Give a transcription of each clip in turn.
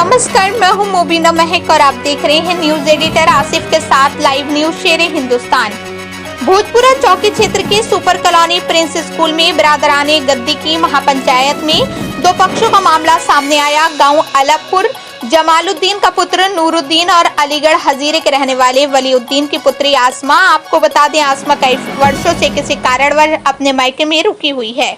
नमस्कार, मैं हूं मुबीना महक और आप देख रहे हैं न्यूज एडिटर आसिफ के साथ लाइव न्यूज शेर हिंदुस्तान। भोजपुरा चौकी क्षेत्र के सुपर कॉलोनी प्रिंस स्कूल में बिरादराने गद्दी की महापंचायत में दो पक्षों का मामला सामने आया। गांव अलगपुर जमालुद्दीन का पुत्र नूरुद्दीन और अलीगढ़ हजीरे के रहने वाले वलीउद्दीन की पुत्री आसमा। आपको बता दें, आसमा कई वर्षों से किसी कारणवश अपने मायके में रुकी हुई है,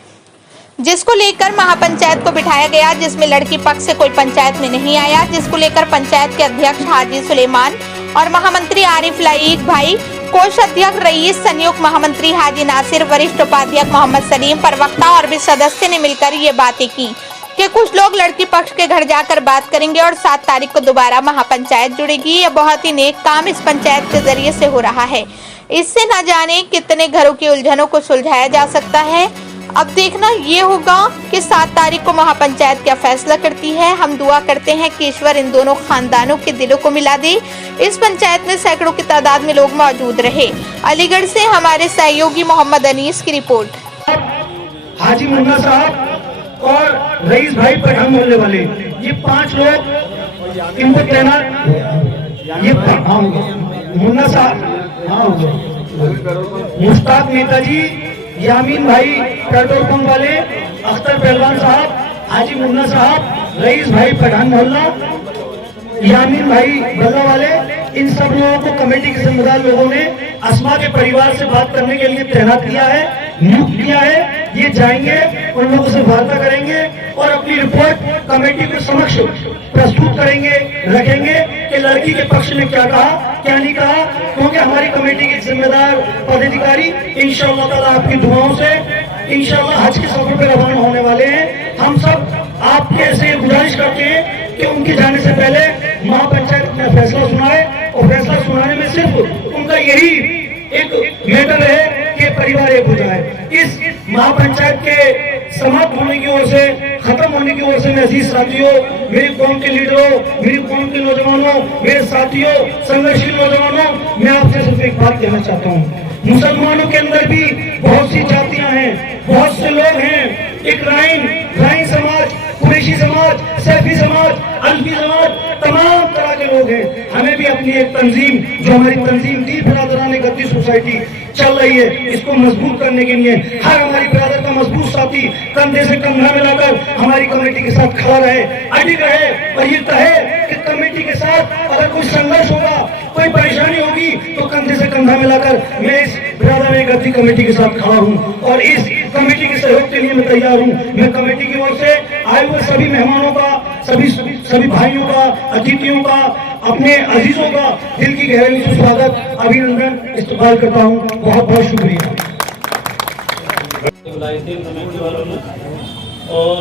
जिसको लेकर महापंचायत को बिठाया गया, जिसमें लड़की पक्ष से कोई पंचायत में नहीं आया, जिसको लेकर पंचायत के अध्यक्ष हाजी सुलेमान और महामंत्री आरिफ लाइक भाई, कोषाध्यक्ष रईस, संयुक्त महामंत्री हाजी नासिर, वरिष्ठ उपाध्यक्ष मोहम्मद सलीम, प्रवक्ता और भी सदस्य ने मिलकर ये बातें की कि कुछ लोग लड़की पक्ष के घर जाकर बात करेंगे और 7 तारीख को दोबारा महापंचायत जुड़ेगी। यह बहुत ही नेक काम इस पंचायत के जरिए से हो रहा है। इससे न जाने कितने घरों की उलझनों को सुलझाया जा सकता है। अब देखना ये होगा कि 7 तारीख को महापंचायत क्या फैसला करती है। हम दुआ करते हैं कि ईश्वर इन दोनों खानदानों के दिलों को मिला दे। इस पंचायत में सैकड़ों की तादाद में लोग मौजूद रहे। अलीगढ़ से हमारे सहयोगी मोहम्मद अनीस की रिपोर्ट। हाजी मुन्ना साहब और रईस भाई पठान मोहल्ले वाले, ये 5 लोग इनको तैनात, ये मुन्ना साहब, मुश्ताक नेताजी, यामीन भाई पेट्रोल पंप वाले, अख्तर पहलवान साहब, हाजी मुन्ना साहब, रईस भाई पठान मोहल्ला, यामीन भाई बल्ला वाले, इन सब लोगों को कमेटी के जिम्मेदार लोगों ने आसमा के परिवार से बात करने के लिए तैनात किया है, नियुक्त किया है। ये जाएंगे, उन लोगों से वार्ता करेंगे और अपनी रिपोर्ट कमेटी के समक्ष प्रस्तुत करेंगे, रखेंगे कि लड़की के पक्ष में क्या कहा, क्या नहीं कहा। क्योंकि हमारी कमेटी के जिम्मेदार पदाधिकारी इंशाअल्लाह ताला आपकी दुआओं से इंशाअल्लाह हज के सफर पर रवाना होने वाले हैं। हम सब आपके से गुजारिश करते हैं कि उनके जाने से पहले महापंचायत अपना फैसला सुनाए, और फैसला सुनाने में सिर्फ उनका यही एक मैटर है कि परिवार एक हो जाए। इस महापंचायत के समाप्त होने की ओर से, खत्म होने की ओर से मैं अजीज साथियों, मेरी कौम के लीडरों, मेरी कौम के नौजवानों, मेरे साथियों, संघर्षशील नौजवानों, मैं आपसे सिर्फ एक बात कहना चाहता हूँ। मुसलमानों के अंदर भी बहुत सी जातियां हैं, बहुत से लोग हैं। एक राइन समाज, कुरैशी समाज, सैफी समाज, अल्फी समाज, तमाम तरह के लोग हैं। हमें भी अपनी एक तंजीम, जो हमारी तंजीम दी बिरादराने गद्दी सोसाइटी चल रही है, इसको मजबूत करने के लिए हर हमारी बिरादर का मजबूत साथी कंधे से कंधा मिलाकर हमारी कमेटी के साथ खड़ा रहे, अडिग रहे, और ये कहे कि कमेटी के साथ अगर कोई संघर्ष होगा, कोई परेशानी होगी, तो कंधे से कंधा मिलाकर मैं इस बिरादराने गद्दी कमेटी के साथ खड़ा हूँ और इस कमेटी के सहयोग के लिए मैं तैयार हूँ। मैं कमेटी की ओर से आए हुए सभी मेहमानों का, सभी भाइयों का, अतिथियों का, अपने अजीजों का दिल की गहराई से स्वागत, अभिनंदन, इस्तकबाल करता हूँ। बहुत बहुत शुक्रिया। कमेटी वालों ने और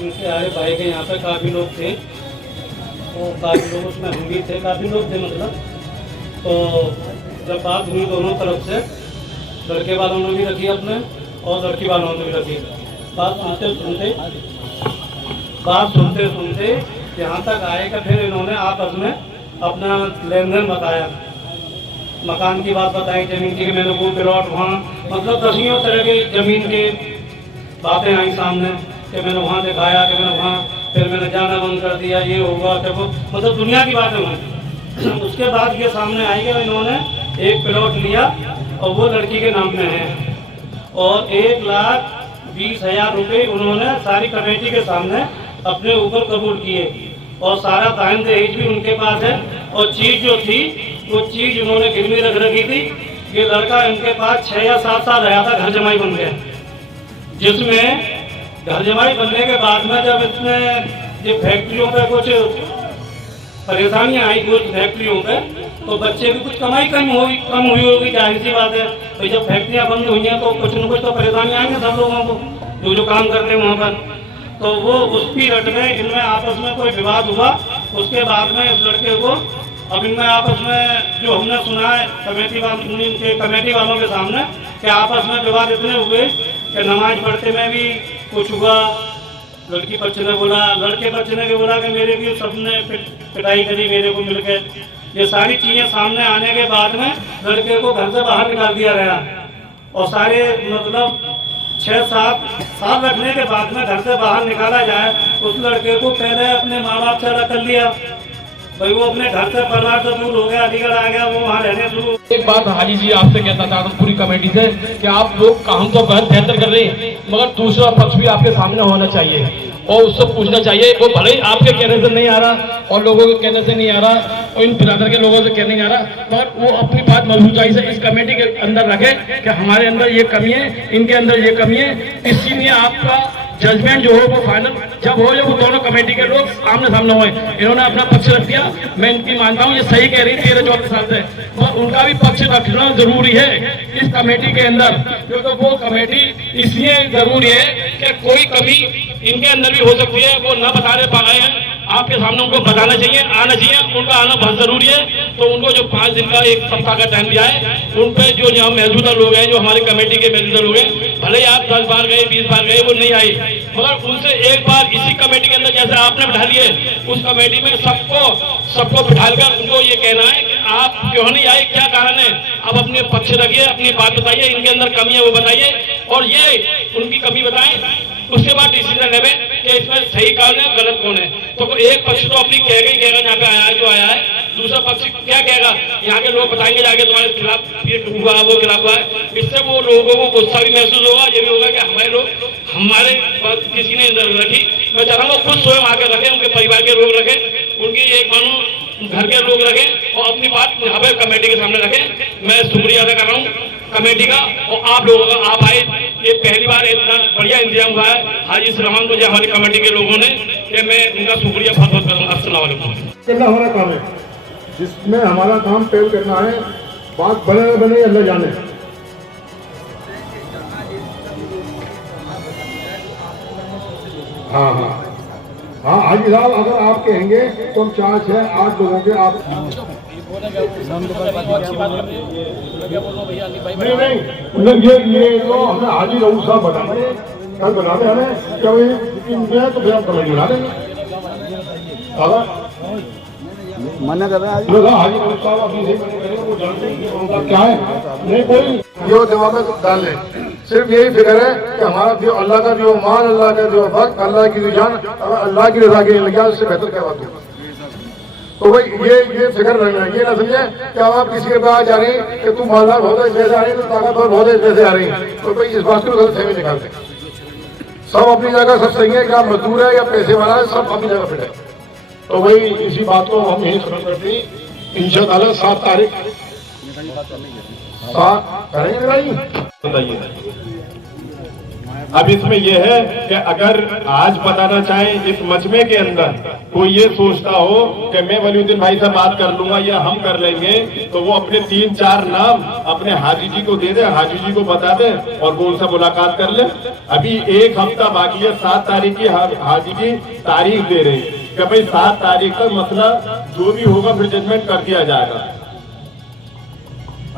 उनके आए भाई के यहाँ पे काफ़ी लोग थे, तो काफ़ी लोग उसमें हम भी थे, काफ़ी लोग थे मतलब। तो जब बात हुई दोनों तरफ से, लड़के वालों ने भी रखी अपने और लड़की वालों ने भी रखी। बात सुनते सुनते यहाँ तक आए कि फिर इन्होंने आपस में अपना लेन देन बताया, मकान की बात बताई, जमीन की, मैंने वो प्लॉट वहाँ, मतलब 10 तरह के जमीन के बातें आई सामने कि मैंने वहाँ दिखाया, कि मैंने वहाँ, फिर मैंने जाना बंद कर दिया, ये होगा, फिर वो, मतलब दुनिया की बातें हुई। उसके बाद ये सामने आई कि इन्होंने एक प्लॉट लिया और वो लड़की के नाम में है, और 1,20,000 रुपये उन्होंने सारी कमेटी के सामने अपने ऊपर कबूल किए, और सारा दान दहेज भी उनके पास है। और चीज़ जो थी वो चीज़ उन्होंने गिरवी रख रखी थी। ये लड़का इनके पास 6 या 7 साल रहा था, घर जमाई बन गया, जिसमें घर जमाई बनने के बाद में जब इसमें ये फैक्ट्रियों पे कुछ परेशानियाँ आई, कुछ फैक्ट्रियों पे, तो बच्चे की कुछ कमाई कम हुई होगी, जाहिर सी बात है। तो जब फैक्ट्रियाँ बंद हुई हैं तो कुछ न कुछ तो परेशानी आएंगे सब लोगों को, जो काम करते हैं वहाँ पर। तो वो उस पीरियड में इनमें आपस में कोई विवाद हुआ। उसके बाद में इस लड़के को, अब इनमें आपस में जो हमने सुना है कमेटी वालों के सामने, कि आपस में विवाद इतने हुए कि नमाज पढ़ते में भी कुछ हुआ। लड़की पक्ष ने बोला, लड़के पक्ष ने भी बोला कि मेरे की सबने पिटाई करी मेरे को मिलकर। ये सारी चीज़ें सामने आने के बाद में लड़के को घर से बाहर निकाल दिया गया, और सारे मतलब 6-7 साल रखने के बाद में घर से बाहर निकाला जाए, उस लड़के को पहले अपने माँ बाप से अलग कर लिया, भाई वो अपने घर से परिवार से दूर हो गया, अलीगढ़ आ गया, वो वहाँ रहने शुरू। एक बात हाजी जी आपसे कहना चाहता हूँ पूरी कमेटी से कि आप लोग काम तो बहुत बेहतर कर रहे हैं, मगर दूसरा पक्ष भी आपके सामने होना चाहिए और उससे पूछना चाहिए। वो भले ही आपके कहने से नहीं आ रहा और लोगों के कहने से नहीं आ रहा और इन बिरादर के लोगों से कहने नहीं आ रहा, मगर वो अपनी बात मजबूताई से इस कमेटी के अंदर रखे कि हमारे अंदर ये कमी है, इनके अंदर ये कमी है। इसीलिए आपका जजमेंट जो हो वो फाइनल जब हो वो दोनों कमेटी के लोग आमने सामने हुए। इन्होंने अपना पक्ष रख दिया, मैं इनकी मानता हूँ ये सही कह रही 13-14 साल से, और उनका भी पक्ष रखना जरूरी है इस कमेटी के अंदर, क्योंकि वो कमेटी इसलिए जरूरी है कि कोई कमी इनके अंदर भी हो सकती है, वो न बताने पा रहे हैं, आपके सामने उनको बताना चाहिए, आना चाहिए, उनका आना बहुत जरूरी है। तो उनको जो 5 दिन का 1 सप्ताह का टाइम दिया है, उन पे जो यहाँ मौजूदा लोग हैं, जो हमारे कमेटी के मौजूदा लोग हैं, भले ही आप 10 बार गए 20 बार गए वो नहीं आए, मगर उनसे एक बार इसी कमेटी के अंदर जैसे आपने बिठा लिए उस कमेटी में सबको बिठाकर उनको ये कहना है कि आप क्यों नहीं आए, क्या कारण है, आप अपने पक्ष रखिए, अपनी बात बताइए, इनके अंदर कमी है वो बताइए और ये उनकी कमी बताएं, उसके बाद डिसीजन लेवे कि इसमें सही कौन है गलत कौन है। तो एक पक्ष तो अपनी कहेगा ही कहेगा यहाँ पे आया है जो आया है, दूसरा पक्ष क्या कहेगा, यहाँ के लोग बताएंगे जाके तुम्हारे खिलाफ ये हुआ वो खिलाफ हुआ है। इससे वो लोगों को गुस्सा भी महसूस होगा, ये भी होगा कि हमारे लोग हमारे बात किसी ने नजर रखी। मैं चाह रहा हूँ खुद स्वयं आकर रखे, उनके परिवार के लोग रखे, उनकी एक मानो घर के लोग रखे और अपनी बात यहाँ पे कमेटी के सामने रखे। मैं शुक्रिया अदा कर रहा हूँ कमेटी का और आप लोगों का, आप आए, ये पहली बार इतना बढ़िया इंतजाम हुआ है हाजी सलमान मुझे हमारी कमेटी के लोगों ने, कि मैं उनका शुक्रिया बहुत बहुत करूँगा। अस्सलाम वालेकुम। करना हमारा काम है, जिसमें हमारा काम पेल करना है, बात बने न बने अल्लाह जाने। हाँ हाँ हाँ हाजी साहब, अगर आप कहेंगे तो हम 4-6-8 लोगों के आप नहीं मतलब ये तो हमें हाजी रऊफ साहब बताएंगे, कल बता दें हमें क्या इनमें, तो फिर हम कमेटी बना देंगे। मना कर रहा है हाजी रऊफ साहब अभी नहीं मना करेंगे, वो जानते हैं कि उनका क्या है, नहीं कोई जो दिमाग में डाल ले। सिर्फ यही फिक्र है कि हमारा जो अल्लाह का जो मान, अल्लाह का जो वक्त, अल्लाह की जो जान, अल्लाह की रजा के लग गया, उससे बेहतर क्या बात हो। तो भाई ये फिक्र रखना, ये ना समझे कि आप किसी के पास जा रहे हैं कि तुम मालदार बहुत है जैसे आ रही है, तो ताकतवर बहुत है जैसे आ रही है, तो भाई इस बात को गलत फहमी निकालते हैं। सब अपनी जगह सब सही है, क्या मजदूर है या पैसे वाला है, सब अपनी जगह फिट है। तो भाई इसी बात को हम यही समझ करते हैं। इंशाअल्लाह 7 तारीख करेंगे भाई। बताइए अब इसमें यह है कि अगर आज बताना चाहें इस मजमे के अंदर कोई ये सोचता हो कि मैं वलीउद्दीन भाई से बात कर लूंगा या हम कर लेंगे, तो वो अपने 3-4 नाम अपने हाजी जी को दे दे, हाजी जी को बता दे और वो उनसे मुलाकात कर ले। अभी 1 हफ्ता बाकी है, 7 तारीख की हाजी जी तारीख दे रही कि भाई 7 तारीख का मसला जो भी होगा फिर जजमेंट कर दिया जाएगा।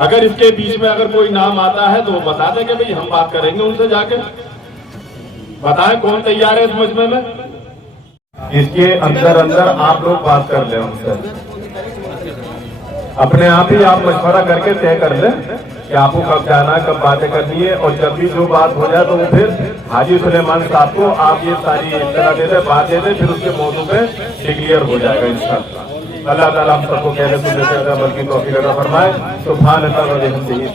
अगर इसके बीच में अगर कोई नाम आता है तो वो बता दें कि भाई हम बात करेंगे उनसे जाके। बताएं कौन तैयार है इस मजमे में, इसके अंदर आप लोग बात कर ले उनसे, अपने आप ही आप मशवरा करके तय कर ले कि आपको कब जाना है, कब बातें करनी है, और जब भी जो बात हो जाए तो वो फिर हाजी सुलेमान साहब को आप ये सारी इत्तला दे दे, बात दे दे, फिर उसके मौजू पे क्लियर हो जाएगा इंशाअल्लाह। अल्लाह ताला हम सबको कहने सुनने से बल्कि तौफीक अता फरमाए। सुभान अल्लाह व बिहम्दिही।